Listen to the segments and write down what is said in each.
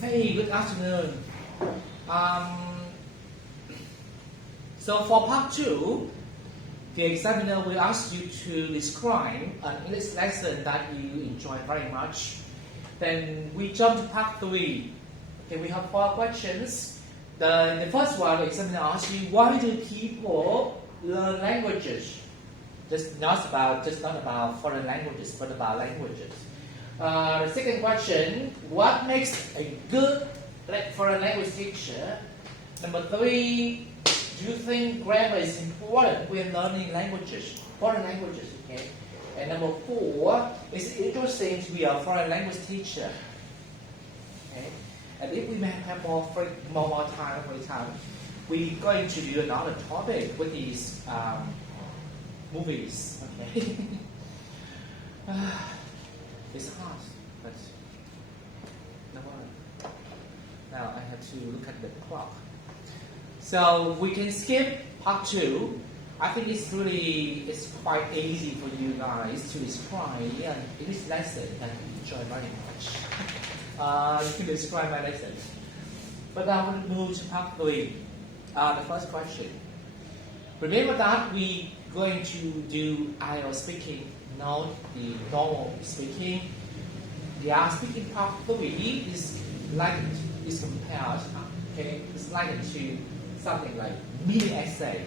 Hey, good afternoon. Um, so for part 2, the examiner will ask you to describe an English lesson that you enjoy very much. Then we jump to part 3. Okay, we have 4 questions. The first one, the examiner asks you, why do people learn languages? Just not about foreign languages, but about languages. The second question, what makes a good foreign language teacher? Number 3, do you think grammar is important when learning languages, foreign languages? Okay. And number 4, is it interesting to be a foreign language teacher? Okay. And if we may have more time, we're going to do another topic with these movies. Okay. It's hard, but no worry. Now I have to look at the clock. So we can skip part 2. I think it's quite easy for you guys to describe English lesson that you enjoy very much. You can describe my lesson. But now we'll move to part 3. The first question. Remember that we're going to do IELTS speaking, not the normal speaking. The speaking part 3 is compared, okay, it's likened to something like mini essay.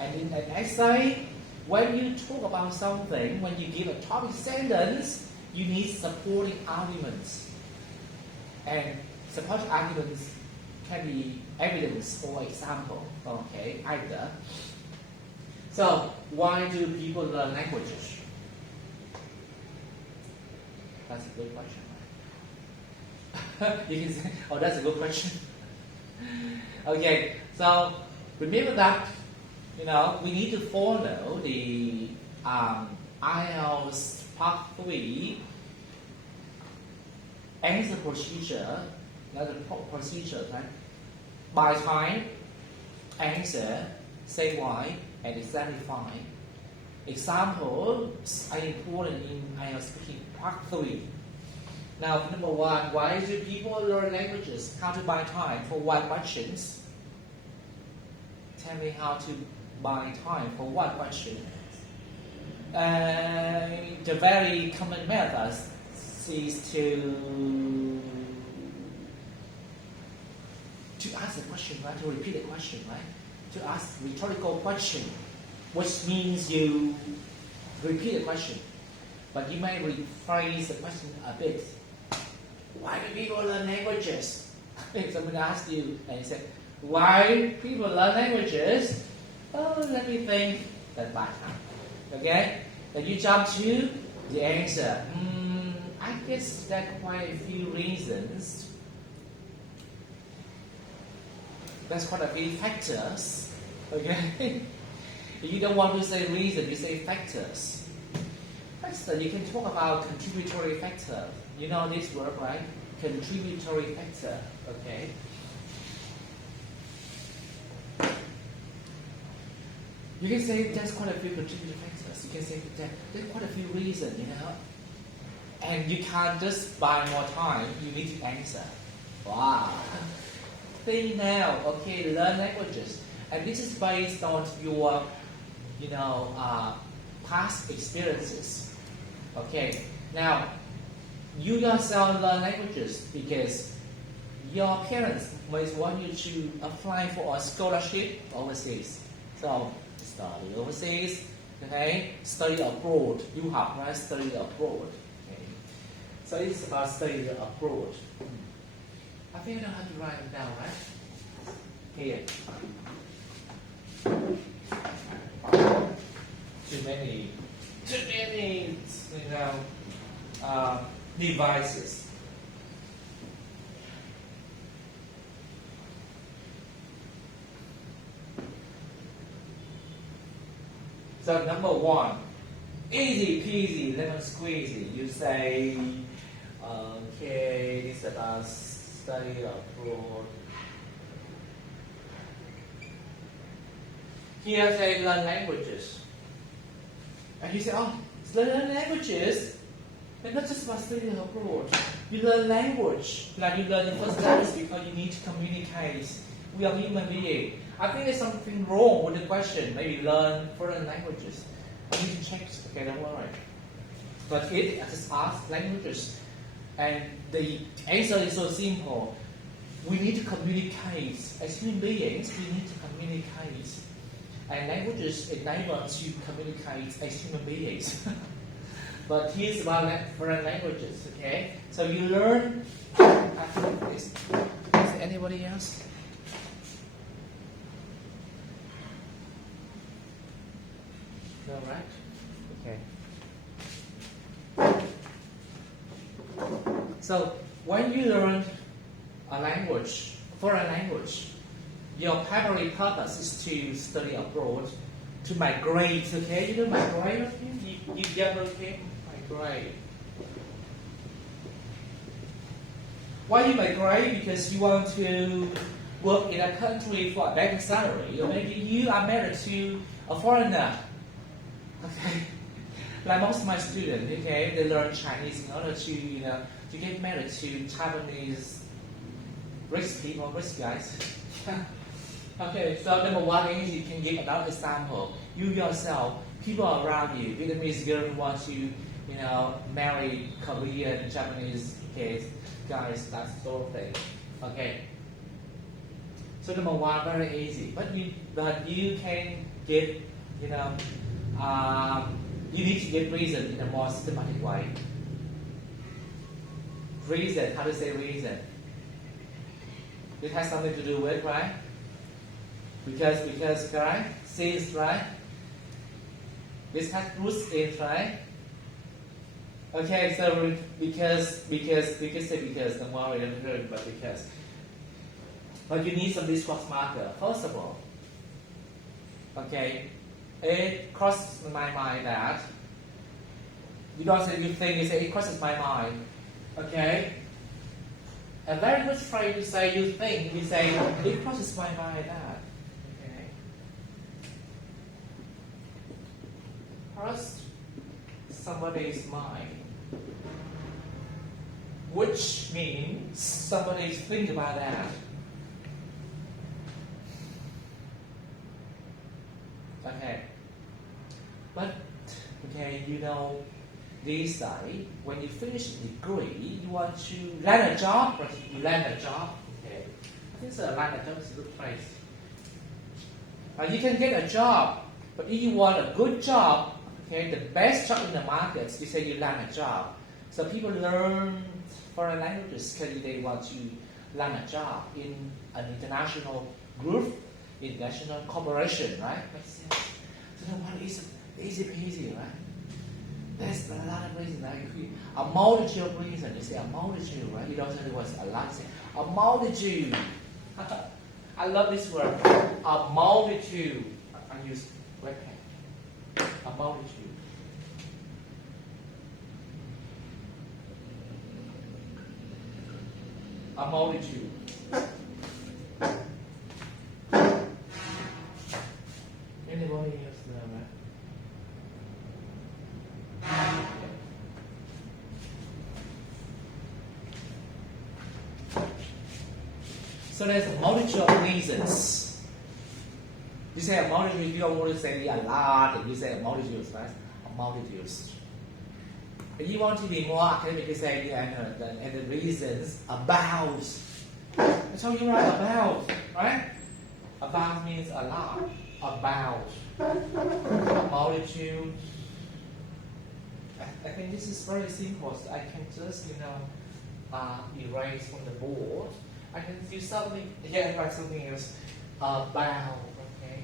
And in an essay, when you talk about something, when you give a topic sentence, you need supporting arguments. And supporting arguments can be evidence or example, okay, either. So, why do people learn languages? That's a good question, right? You can say, oh, that's a good question. Okay, so remember that, we need to follow the IELTS part 3 answer procedure, another procedure, right? By time, answer, say why, and exemplify. Examples are important in IELTS speaking part 3. Now, number 1, why do people learn languages? How to buy time for what questions? Tell me how to buy time for what question? The very common method is to ask a question, right? To repeat a question, right? To ask rhetorical question, which means you repeat the question, but you may rephrase the question a bit. Why do people learn languages? If someone asks you and you say, why people learn languages? Oh, let me think. Then by time. Okay? Then you jump to the answer. I guess there are quite a few reasons. There's quite a few factors. Okay? If you don't want to say reason, you say factors. Factor, you can talk about contributory factor. You know this word, right? Contributory factor. Okay? You can say there's quite a few contributory factors. You can say there's quite a few reasons, And you can't just buy more time. You need to answer. Wow. Think now. Okay, learn languages. And this is based on your, past experiences. Okay. Now, you yourself learn languages because your parents might want you to apply for a scholarship overseas. So, study overseas, okay? Study abroad. You have right? Study abroad. Okay? So it's about study abroad. I think I know how to write it down, right? Here. Too many, devices. So number 1, easy peasy, lemon squeezy. You say, okay, this is about study abroad. Here say learn languages. And you say, learn languages? It's not just about studying abroad. You learn language, like you learn the first language because you need to communicate. We are human beings. I think there's something wrong with the question. Maybe learn foreign languages. I need to check. Okay, don't worry. But it just ask languages, and the answer is so simple. We need to communicate as human beings. We need to communicate, and languages enable us to communicate as human beings. But here's about foreign languages. Okay, so you learn. I think this. Is there anybody else? No, right? Okay. So when you learn a language, foreign language, your primary purpose is to study abroad, to migrate. Okay, you know migrate. Okay? You get okay? Migrate. Why you migrate? Because you want to work in a country for a better salary, or maybe you are married to a foreigner. Okay, like most of my students, okay, they learn Chinese in order to, to get married to Taiwanese rich people, rich guys. Okay, so number one is you can give another example. You yourself, people around you, Vietnamese girl who want to, marry Korean, Japanese guys, that sort of thing. Okay. So number one, very easy, but you can get, you need to get reason in a more systematic way. Reason, how to say reason? It has something to do with, right? Because, right? Since, right? This has roots in, right? Okay, so because, don't worry, don't worry, but because. But you need some discourse marker, first of all. Okay, it crosses my mind that you don't say you think, you say it crosses my mind. Okay? A very good phrase you say you think, you say it crosses my mind that. Okay? Cross somebody's mind. Which means somebody's thinking about that. Okay. But, okay, these days, when you finish a degree, you want to land a job, but you land a job. Okay. I think land a job is a good phrase. You can get a job, but if you want a good job, okay, the best job in the market, you say you land a job. So people learn foreign languages because they want to land a job in an international group, international corporation, right? Makes sense. So the one is easy peasy, right? There's a lot of reasons, right? A multitude of reasons. You say a multitude, right? You don't say the word a lot. You say a multitude. I love this word. A multitude. I use webpage. A multitude. A multitude. Anybody else know that? So there's a multitude of reasons. You say a multitude, you don't want to say a lot, you say a multitude, right? A multitude. If you want to be more academic, you say and the reasons about. I told you right, about, right? About means a lot. About. A multitude. I think this is very simple. So I can just, erase from the board. I can do something, write something else. About, okay?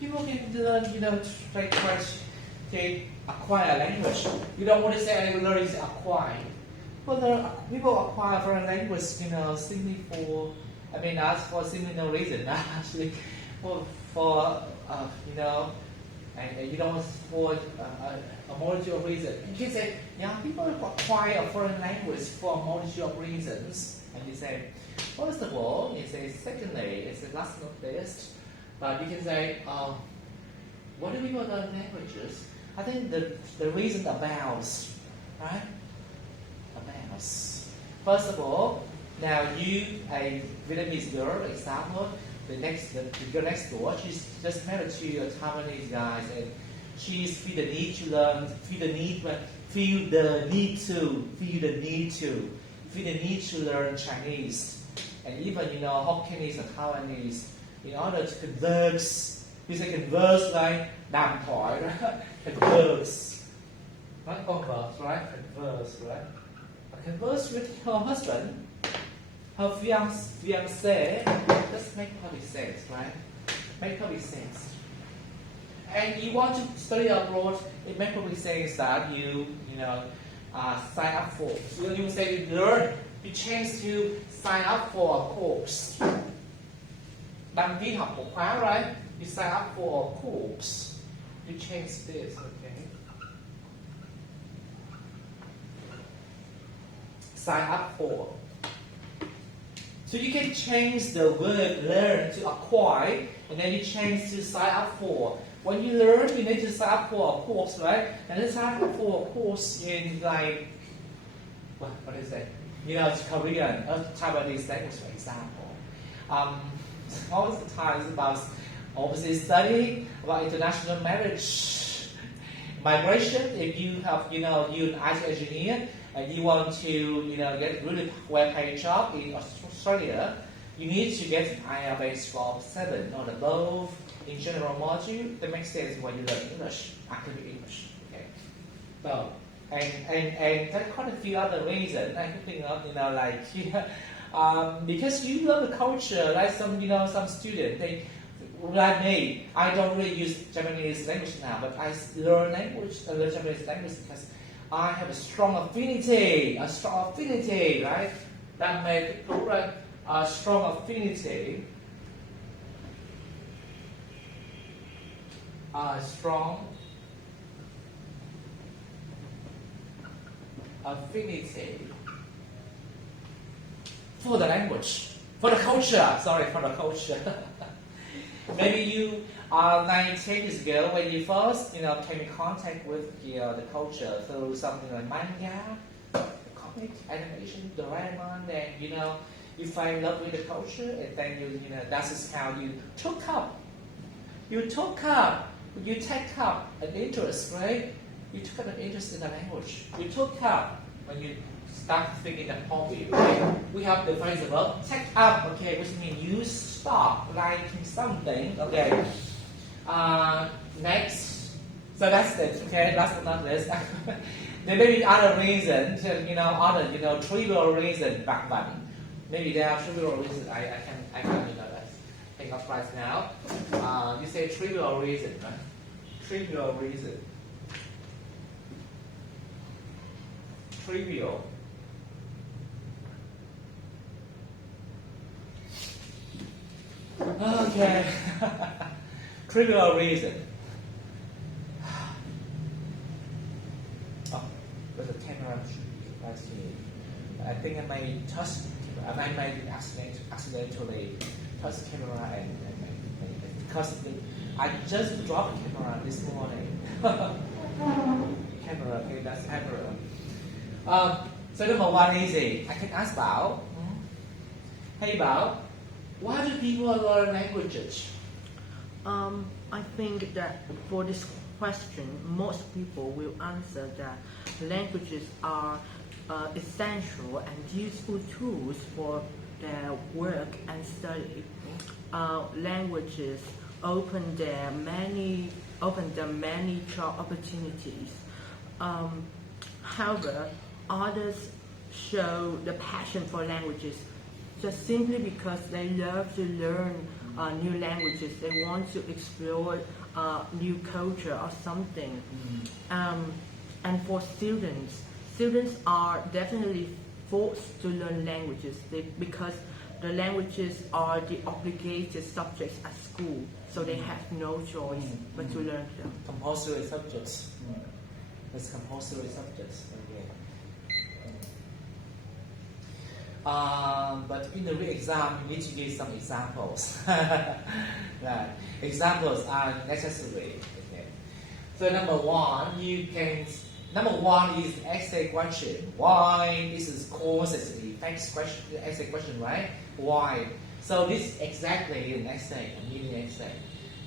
People can learn, to acquire language. You don't want to say I learn to acquire. But people acquire foreign language, simply for, not for simply no reason. Actually, for and you don't for a multitude of reasons. You can say, people acquire a foreign language for a multitude of reasons. And you say, first of all, you say, secondly, it's the last not least. But you can say, what do people learn languages? I think the reason abounds, right? Abounds. First of all, now you, a Vietnamese girl, example, the girl next door, she's just married to a Taiwanese guy, and she's feel the need to learn, feel the need to learn Chinese, and even Hokkien or Taiwanese, in order to converse. You say converse like đàm thoại, right? Converse, right? Converse, right? Converse, right? Converse with her husband, her fiancé. Just make perfect sense, right? Make perfect sense. And you want to study abroad, it makes perfect sense that you sign up for. So when you say you learn, you change to sign up for a course. Đăng ký học một khóa, right? You sign up for a course. You change this, okay? Sign up for. So you can change the word learn to acquire, and then you change to sign up for. When you learn, you need to sign up for a course, right? And then sign up for a course in like, what is it? It's Korean, Taiwanese language, for example. Most of the time it's about overseas study, about international marriage, migration. If you have, you're an IT engineer and you want to, get really well-paid job in Australia, you need to get an IELTS score of 7 or above in general module. That makes sense when you learn English, academic English. Okay. So, and there are quite a few other reasons. I can think of, because you love the culture, like some students, they, like me, I don't really use Japanese language now, but I learn Japanese language because I have a strong affinity, right? That makes people a strong affinity, for the language, for the culture. Sorry, for the culture. Maybe you, like 10 years ago, when you first, came in contact with the culture through something like manga, comic, animation, Doraemon, then you fall in love with the culture, and then that is how you take up an interest, right? You took up an interest in the language. You took up when you start thinking the hobby, right? We have the phrase about take up, okay, which means you stop liking something, okay. Next, so that's it, okay. Last but not least, there may be other reasons, other trivial reasons back then. Maybe there are trivial reasons. I can think of right now. You say trivial reason, right? Trivial reason. Trivial. Okay. Trivial reason. Oh, there's a camera right here. I think I may accidentally touch the camera and because I just dropped the camera this morning. Camera, okay, that's camera. So number one easy. I can ask Bảo. Hey Bảo, why do people learn languages? I think that for this question, most people will answer that languages are essential and useful tools for their work and study. Languages open them many job opportunities. However, others show the passion for languages just simply because they love to learn new languages. They want to explore new culture or something. And for students are definitely forced to learn languages because the languages are the obligated subjects at school, so they have no choice but to learn them. Compulsory subjects. It's compulsory subjects. Okay. But in the real exam, you need to give some examples. Right. Examples are necessary. Okay. So number one is essay question. Why? This is cause and effects question, essay question, right? Why? So this is exactly an essay, a mini essay.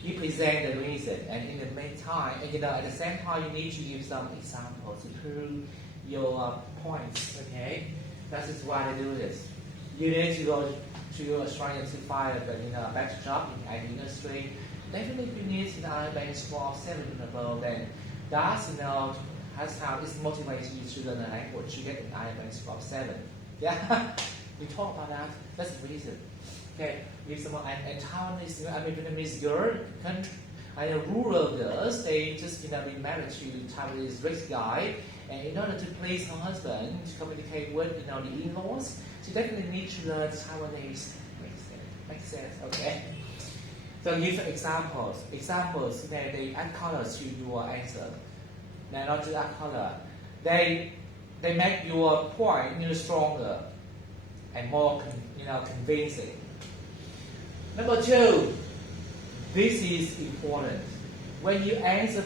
You present the reason, and in the meantime, and at the same time, you need to give some examples to prove your points. Okay, that is why I do this. You need to go to Australia to find a better job in IT industry. Definitely, you need an IELTS score of 7 and above. Then that's that's how it motivates you to learn a language. You get an IELTS score of 7. Yeah, we talk about that. That's the reason. Okay, if someone and Taiwanese, Vietnamese girl, and rural girls, they just be married to Taiwanese rich guy, and in order to please her husband, to communicate with the in-laws, she definitely need to learn Taiwanese. Makes sense, okay? So give examples. Examples, they add color to your answer. They not just add color. They make your point stronger and more convincing. Number 2, this is important. When you answer,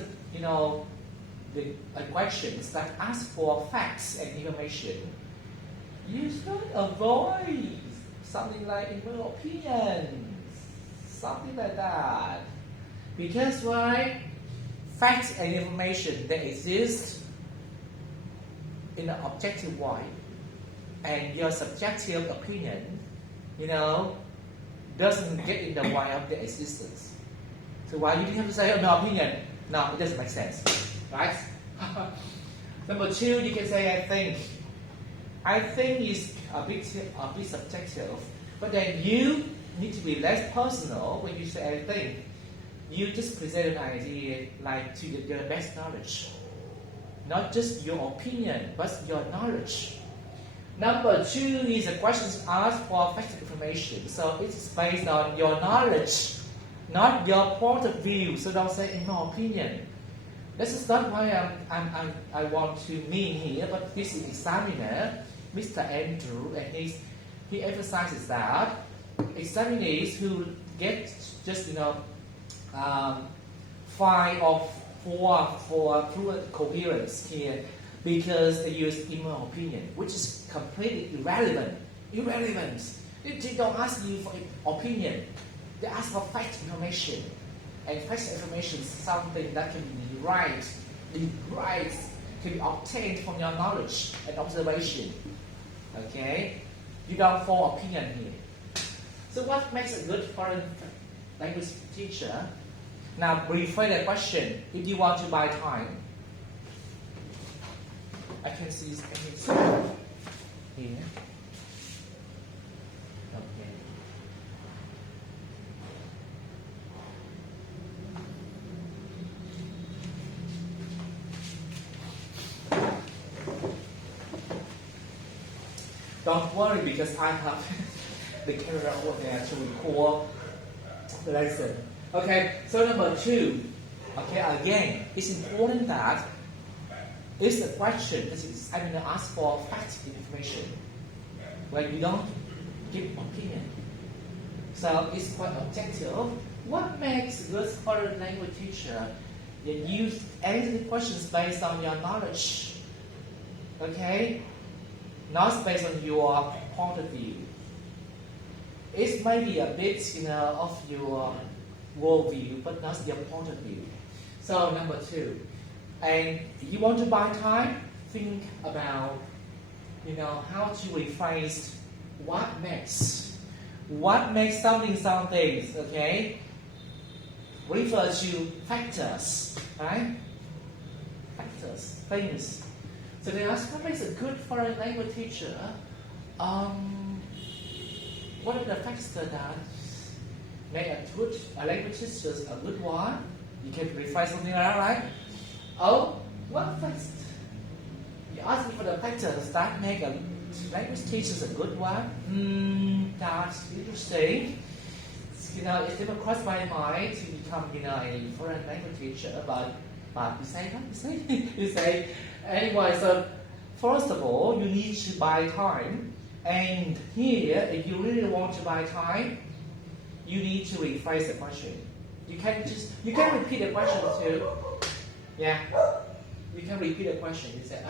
the questions that ask for facts and information, you should avoid something like, in my opinion, something like that. Because why? Facts and information, they exist in an objective way, and your subjective opinion, doesn't get in the way of the existence. So why you have to say, no opinion? No, it doesn't make sense, right? Number 2, you can say, I think. I think is a bit subjective, but then you need to be less personal when you say I think. You just present an idea like to your best knowledge, not just your opinion, but your knowledge. Number 2 is the questions asked for factual information. So it's based on your knowledge, not your point of view. So don't say in my opinion. This is not why I want to mean here, but this is examiner, Mr. Andrew, and he emphasizes that examiners who get just 5 or 4 for fluent coherence here, because they use in my opinion, which is completely irrelevant. They don't ask you for opinion. They ask for fact information. And fact information is something that can be can be obtained from your knowledge and observation. Okay? You don't for opinion here. So what makes a good foreign language teacher? Now rephrase the question. If you want to buy time, I can see here. Okay. Don't worry, because I have the camera over there to record the lesson. Okay, so number 2. Okay, again, it's important that it's a question that is ask for fact information when you don't give opinion. So it's quite objective. What makes a good foreign language teacher? You answer the questions based on your knowledge. Okay? Not based on your point of view. It might be a bit of your worldview, but not your point of view. So number 2. And if you want to buy time, think about how to rephrase what makes something, okay? Refer to factors, right? Factors, things. So they ask, what makes a good foreign language teacher? What are the factors that make a language teacher a good one? You can rephrase something like that, right? Oh, what factors? You ask me for the factors that make a language teacher a good one. That's interesting. It never crossed my mind to become, a foreign language teacher, but you say what? You say anyway. So first of all, you need to buy time, and here, if you really want to buy time, you need to rephrase the question. You can repeat the question too. Yeah. You can repeat the question. You say,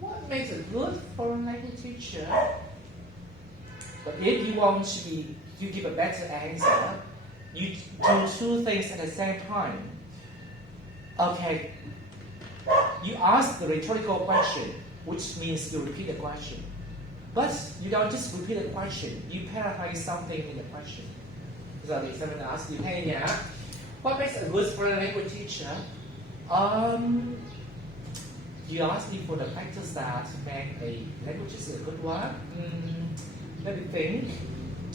what makes a good foreign language teacher? But if you want to give a better answer, you do two things at the same time. Okay. You ask the rhetorical question, which means you repeat the question. But you don't just repeat the question, you paraphrase something in the question. So the examiner asks you, hey, yeah, what makes a good foreign language teacher? You ask me for the factors that make a language is a good one. Let me think.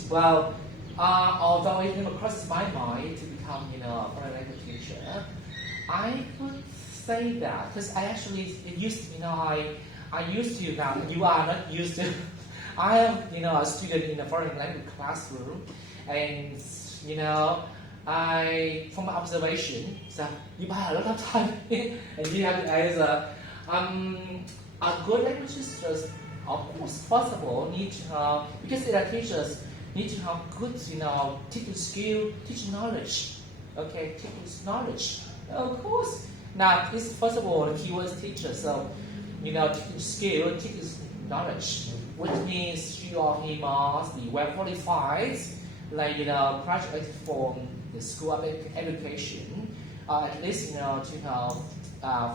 Well, although it never crosses my mind to become, a foreign language teacher, I would say that because I actually I used to now. You are not used to. I am, a student in a foreign language classroom, and from my observation, so you buy a lot of time, and you have to answer. A good language teachers, of course, first of all, need to have, because they are teachers, need to have good, teaching skill, teaching knowledge. Okay, teaching knowledge. Of course. Now, this first of all, the keywords teacher. So, teaching skill, teaching knowledge, which means she or he must be well qualified, like graduated from the school of education, at least to have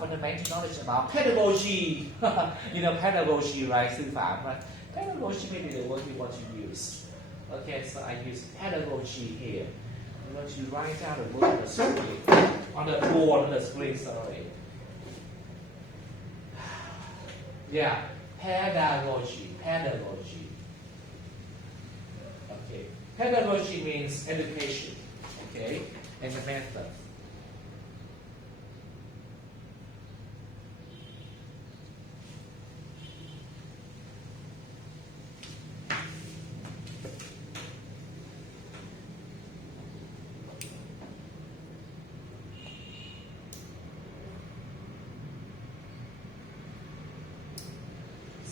fundamental knowledge about pedagogy. Pedagogy, right? Right? Pedagogy may be the word we want to use. Okay, so I use pedagogy here. I'm going to write down the word on the screen, on the board, on the screen. Sorry. Yeah, pedagogy. Pedagogy. Okay, pedagogy means education. Okay, and the method.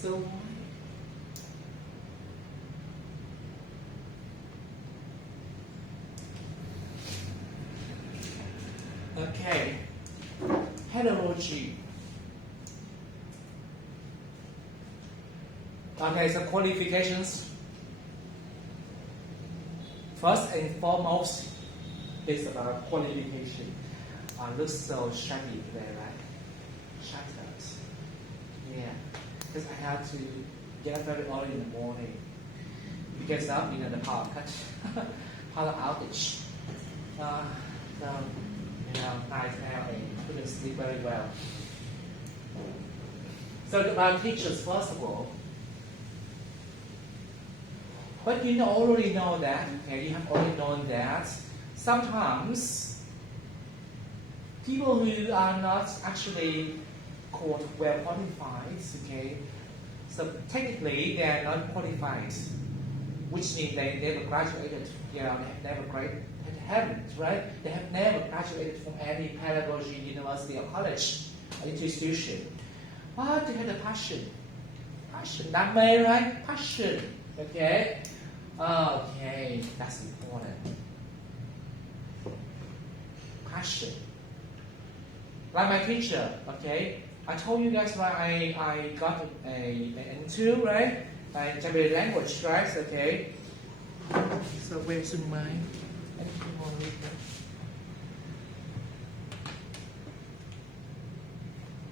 So, okay, pedagogy. Okay, so qualifications. First and foremost is about qualification. Looks so shiny today, right? Shattered. Yeah. Because I have to get up very early in the morning. Because of the power cut, power outage. Night now and couldn't sleep very well. So about teachers, first of all. But you already know that, okay? You have already known that sometimes people who are not actually quote well qualified, okay? So technically they are not qualified, which means they never graduated, they have never haven't, right? They have never graduated from any pedagogy, university or college or institution. But they have a passion. Passion, đam mê, right? Passion, okay? Okay, that's important. Passion. Like my teacher, okay? I told you guys, right, I got an N2, right? Japanese language, right? Okay. So where's mine? Anything more read that?